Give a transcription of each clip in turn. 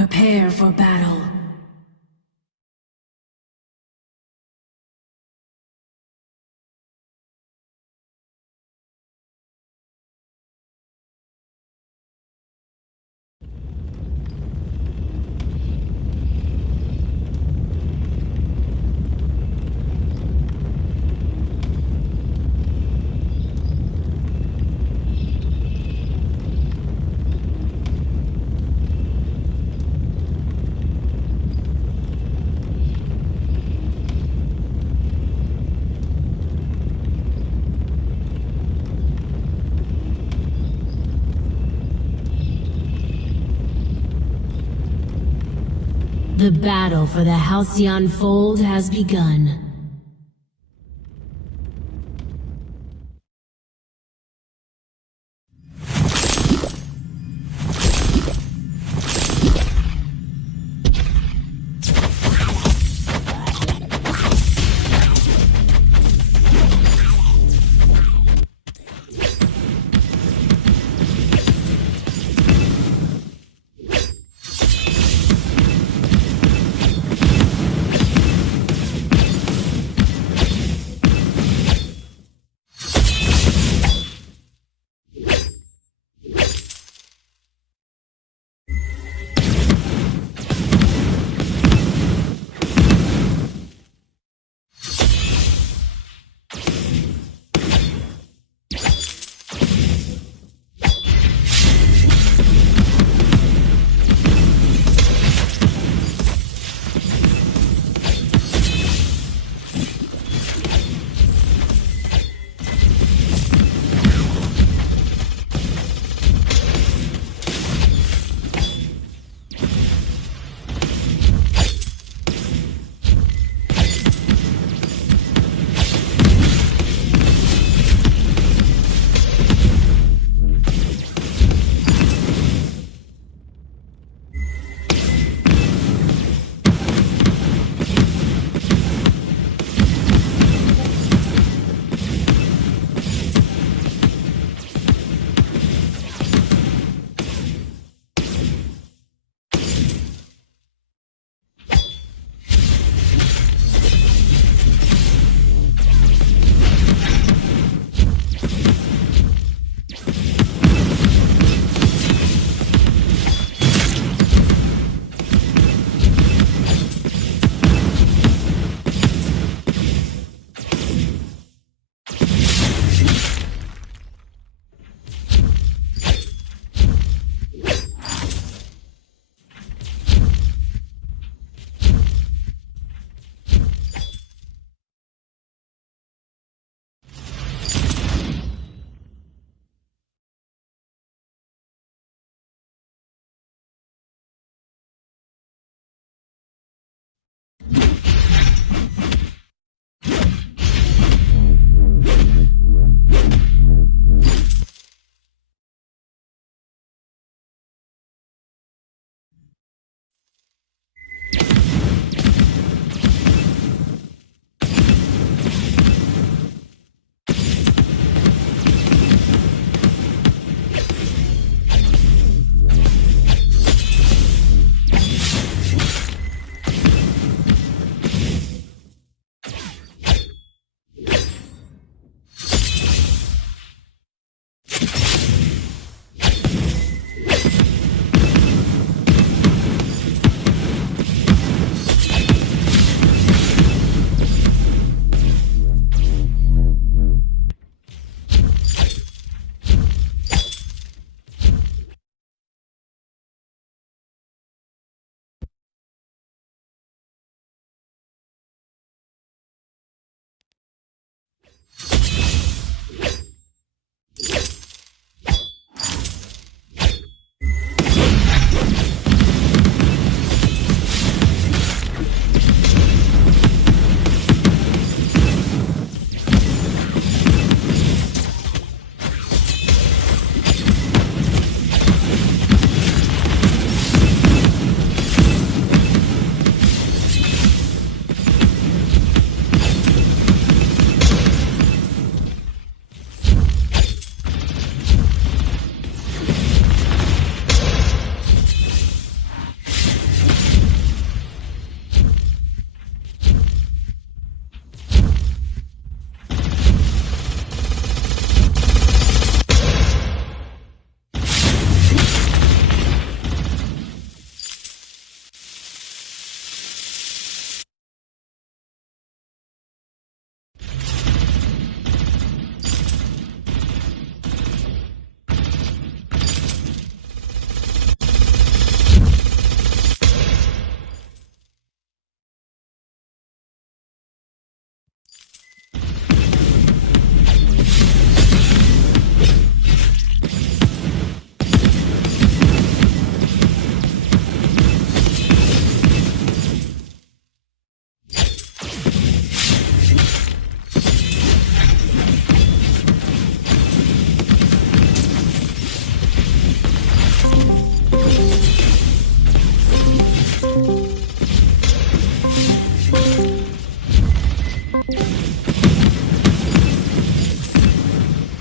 Prepare for battle. The battle for the Halcyon Fold has begun.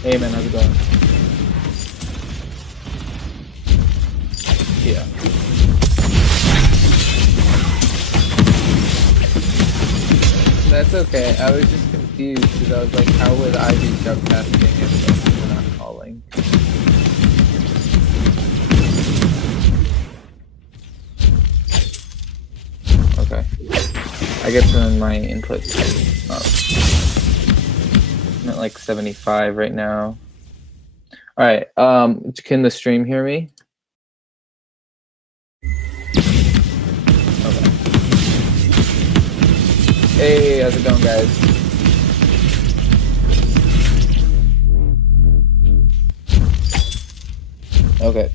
Hey man, how's it going? Yeah. That's okay. I was just confused because I was like, how would I be shoutcasting if we're not calling? Okay. I get some of my input. I'm at like 75 right now. All right. Can the stream hear me? Okay. Hey, how's it going, guys? Okay.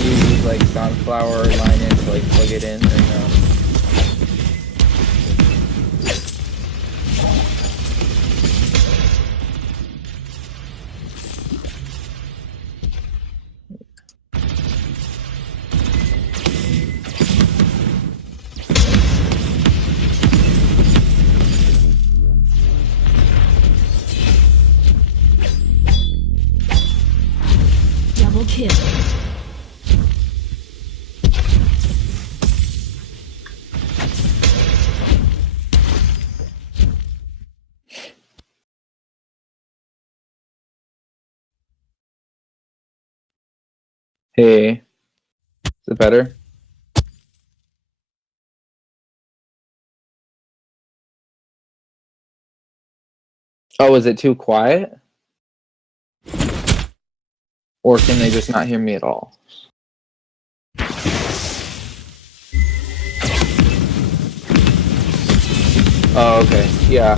Do you use like sunflower line in to like plug it in or no? Double kill. Hey, is it better? Oh, is it too quiet? Or can they just not hear me at all? Oh, okay. Yeah.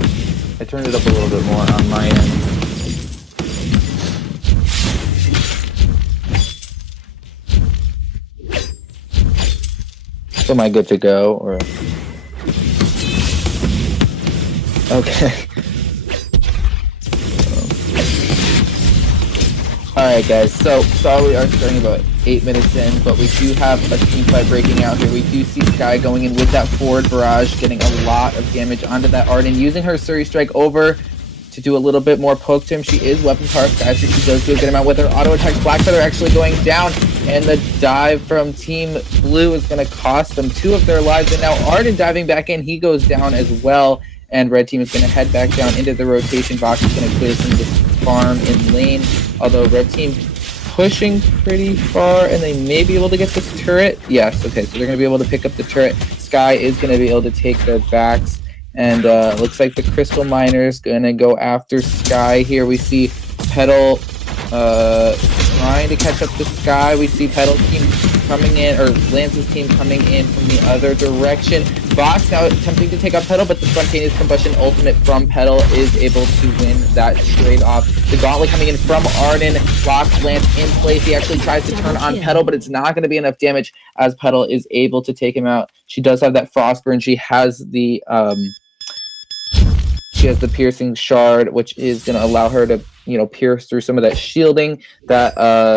I turned it up a little bit more on my end. So am I good to go, or? Okay. Alright guys, so we are starting about 8 minutes in, but we do have a team fight breaking out here. We do see Skye going in with that forward barrage, getting a lot of damage onto that Arden, using her Surrey Strike over to do a little bit more poke to him. She is weapon power Skye, so she does do a good amount with her auto attacks. Blackfeather actually going down, and the dive from Team Blue is going to cost them 2 of their lives, and now Arden diving back in, he goes down as well, and red team is going to head back down into the rotation box. Is going to clear some of this farm in lane, although red team pushing pretty far, and they may be able to get this turret. Yes, okay, so they're going to be able to pick up the turret. Skye is going to be able to take their backs, and looks like the Crystal Miner's going to go after Skye here. We see Petal trying to catch up to Skye. We see Petal's team coming in, or Lance's team coming in from the other direction. Vox now attempting to take out Petal, but the spontaneous combustion ultimate from Petal is able to win that trade-off. The gauntlet coming in from Arden, Vox Lance in place. He actually tries to turn on Petal, but it's not going to be enough damage as Petal is able to take him out. She does have that Frostburn. She has the piercing shard, which is going to allow her to, you know, pierce through some of that shielding that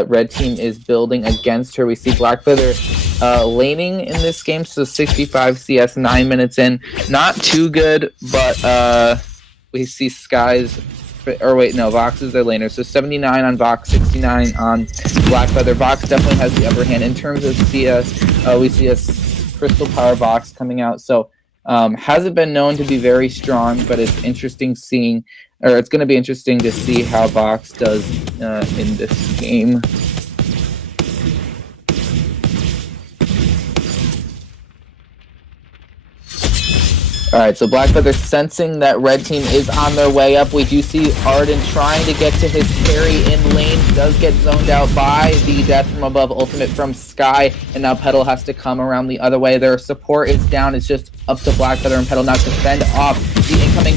red team is building against her. We see Blackfeather laning in this game, so 65 CS, 9 minutes in. Not too good, but we see Skye's, or wait, no, Vox is their laner. So 79 on Vox, 69 on Blackfeather. Vox definitely has the upper hand. In terms of CS, we see a Crystal Power Vox coming out. So hasn't been known to be very strong, but it's interesting seeing, or it's going to be interesting to see how Vox does in this game. Alright, so Blackfeather sensing that red team is on their way up. We do see Arden trying to get to his carry in lane. Does get zoned out by the Death from Above ultimate from Skye, and now Petal has to come around the other way. Their support is down. It's just up to Blackfeather and Petal now to fend off the incoming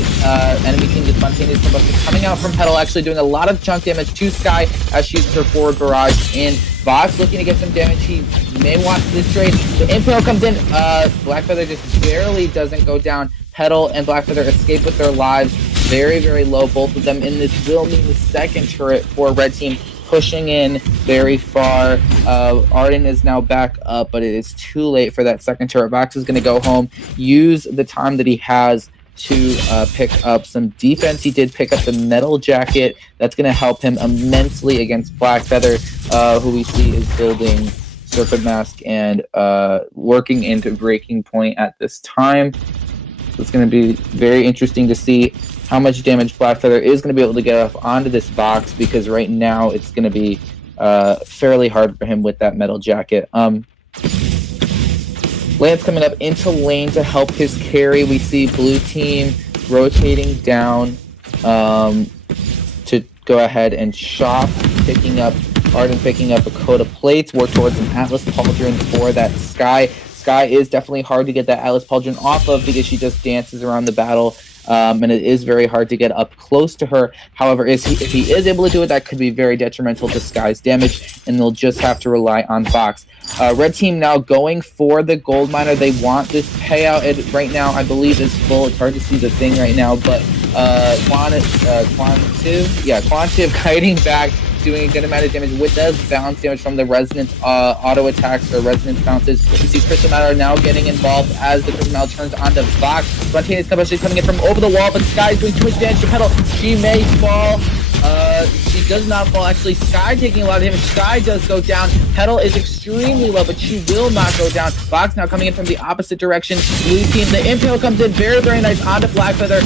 enemy team, the spontaneous combustion coming out from Petal, actually doing a lot of chunk damage to Sky as she uses her forward barrage in. Vox looking to get some damage. He may want this trade. The Impale comes in. Blackfeather just barely doesn't go down. Petal and Blackfeather escape with their lives. Very, very low. Both of them in this will mean the second turret for Red Team, pushing in very far. Arden is now back up, but it is too late for that second turret. Vox is going to go home, use the time that he has to pick up some defense. He did pick up the metal jacket. That's going to help him immensely against Blackfeather, who we see is building Serpent Mask and working into breaking point at this time. So it's going to be very interesting to see how much damage Blackfeather is going to be able to get off onto this Vox, because right now it's going to be fairly hard for him with that metal jacket. Lance coming up into lane to help his carry. We see blue team rotating down to go ahead and shop, picking up Arden, picking up a coat of plates, work towards an Atlas Pauldron for that Sky. Sky is definitely hard to get that Atlas Pauldron off of because she just dances around the battle. And it is very hard to get up close to her. However, if he is able to do it, that could be very detrimental to Sky's damage, and they'll just have to rely on Vox. Red Team now going for the gold miner. They want this payout. It right now, I believe, is full. It's hard to see the thing right now, but Quantive kiting back, doing a good amount of damage with those bounce damage from the resonance auto attacks or resonance bounces. You see ChiefMatt now getting involved as the ChiefMatt turns onto Vox. Spontaneous combustion coming in from over the wall, but Sky is doing too much damage to Petal. She may fall. She does not fall. Actually, Sky taking a lot of damage. Sky does go down. Petal is extremely low, but she will not go down. Vox now coming in from the opposite direction. Blue team, the Impale comes in very, very nice onto Blackfeather.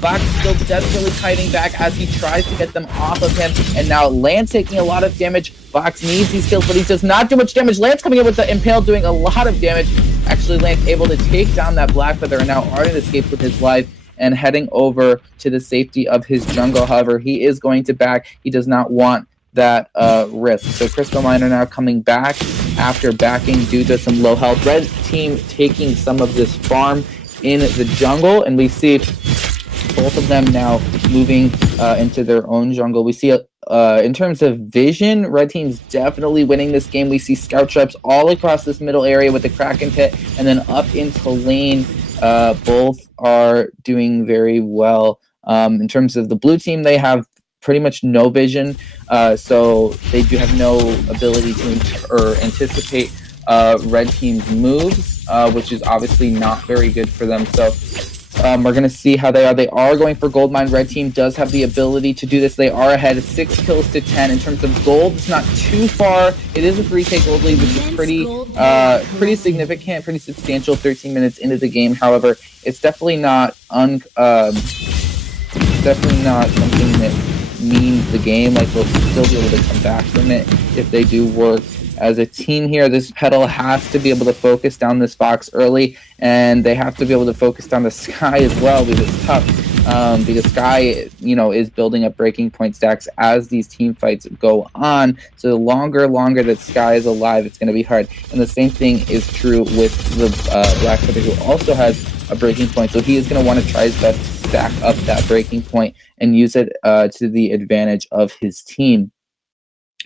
Vox still desperately kiting back as he tries to get them off of him. And now Lance taking a lot of damage. Vox needs these kills, but he does not do much damage. Lance coming in with the Impale doing a lot of damage. Actually, Lance able to take down that Blackfeather, and now Arden escapes with his life and heading over to the safety of his jungle. However, he is going to back. He does not want that risk. So Crystal Miner now coming back after backing due to some low health. Red Team taking some of this farm in the jungle, and we see both of them now moving into their own jungle. We see in terms of vision, Red Team's definitely winning this game. We see scout traps all across this middle area with the Kraken pit, and then up into lane. Both are doing very well. In terms of the blue team, they have pretty much no vision, so they do have no ability to anticipate Red Team's moves, which is obviously not very good for them. So we're going to see how they are. They are going for gold mine. Red Team does have the ability to do this. They are ahead 6 kills to 10. In terms of gold, it's not too far. It is a 3K gold lead, which is pretty significant, pretty substantial 13 minutes into the game. However, it's definitely not something that means the game. Like, they'll still be able to come back from it if they do work as a team here. This Petal has to be able to focus down this Vox early, and they have to be able to focus down the Sky as well, because it's tough. Because Sky, is building up breaking point stacks as these team fights go on. So the longer that Sky is alive, it's going to be hard. And the same thing is true with the Blackfeather, who also has a breaking point. So he is going to want to try his best to stack up that breaking point and use it to the advantage of his team.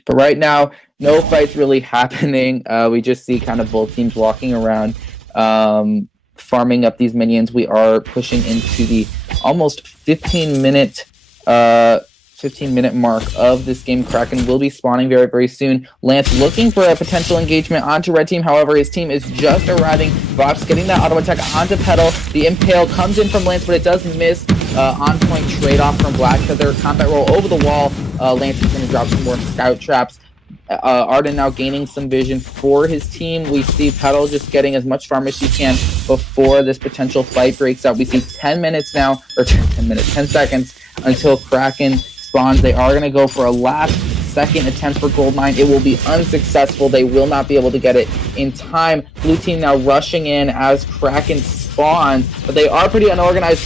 But right now, no fights really happening. We just see kind of both teams walking around, farming up these minions. We are pushing into the almost 15-minute mark of this game. Kraken will be spawning very, very soon. Lance looking for a potential engagement onto Red Team. However, his team is just arriving. Vox getting that auto attack onto Petal. The Impale comes in from Lance, but it does miss. On-point trade-off from Blackfeather. Combat roll over the wall. Lance is going to drop some more scout traps. Arden now gaining some vision for his team. We see Petal just getting as much farm as she can before this potential fight breaks out. We see 10 seconds until Kraken spawns. They are going to go for a last second attempt for gold mine. It will be unsuccessful. They will not be able to get it in time. Blue team now rushing in as Kraken spawns, but they are pretty unorganized.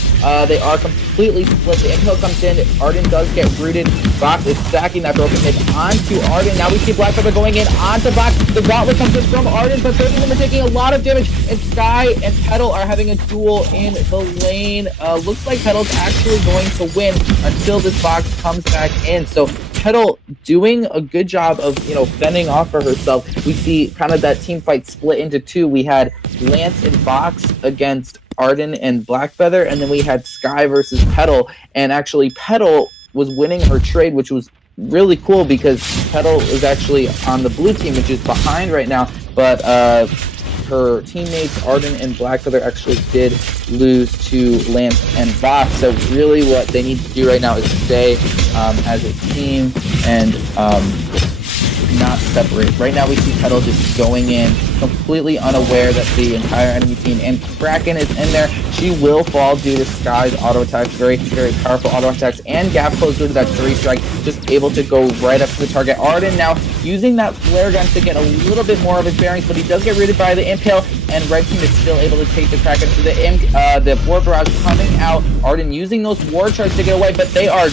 They are completely split. The infill comes in. Arden does get rooted. Box is stacking that broken hit onto Arden. Now we see Blackfeather going in onto Box. The gauntlet comes in from Arden, but both of them are taking a lot of damage, and Sky and Petal are having a duel in the lane. Looks like Petal's actually going to win until this Box comes back in. So Petal doing a good job of, fending off for herself. We see kind of that team fight split into two. We had Lance and Box against Arden and Blackfeather, and then we had Sky versus Petal. And actually, Petal was winning her trade, which was really cool because Petal is actually on the blue team, which is behind right now. But her teammates Arden and Blackfeather actually did lose to Lance and Box. So really what they need to do right now is stay as a team and not separate. Right now we see Petal just going in, completely unaware that the entire enemy team and Kraken is in there. She will fall due to Sky's auto attacks, very, very powerful auto attacks, and gap close due to that Surrey strike, just able to go right up to the target. Arden now using that flare gun to get a little bit more of his bearings, but he does get rooted by the impale, and Red Team is still able to take the Kraken. So the War Barrage coming out, Arden using those war charts to get away, but they are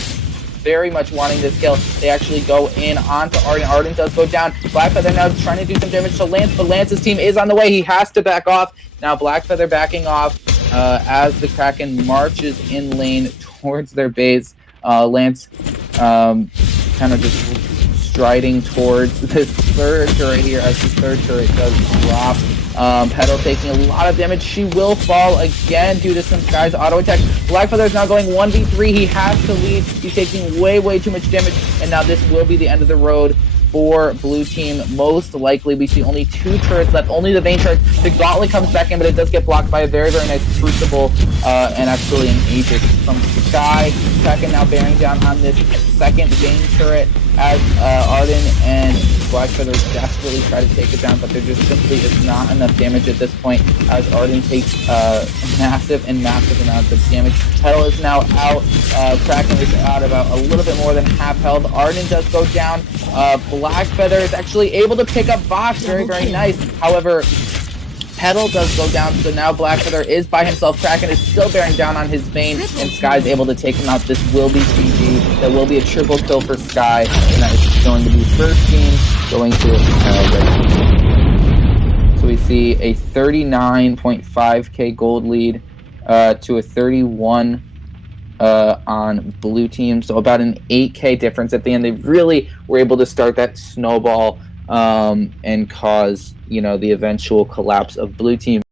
very much wanting this kill. They actually go in onto Arden. Arden does go down. Blackfeather now trying to do some damage to Lance, but Lance's team is on the way. He has to back off. Now Blackfeather backing off as the Kraken marches in lane towards their base. Lance kind of just striding towards this third turret here as the third turret does drop. Petal taking a lot of damage. She will fall again due to some Sky's auto attack. Blackfeather is now going 1v3. He has to lead. He's taking way, way too much damage. And now this will be the end of the road for blue team. Most likely, we see only 2 turrets left, only the main turret. The gauntlet comes back in, but it does get blocked by a very, very nice Crucible and actually an Aegis from Sky. Kraken now bearing down on this second main turret as Arden and Blackfeather desperately try to take it down, but there just simply is not enough damage at this point as Arden takes massive amounts of damage. Petal is now out. Kraken is out about a little bit more than half health. Arden does go down. Blackfeather is actually able to pick up Box. Very, very nice. However, Petal does go down, so now Blackfeather is by himself. Kraken is still bearing down on his main, and Sky is able to take him out. This will be GG. There will be a triple kill for Sky, and that is going to be first team going to Red Team. So we see a 39.5k gold lead to a 31 on blue team, so about an 8k difference at the end. They really were able to start that snowball and cause, the eventual collapse of blue team.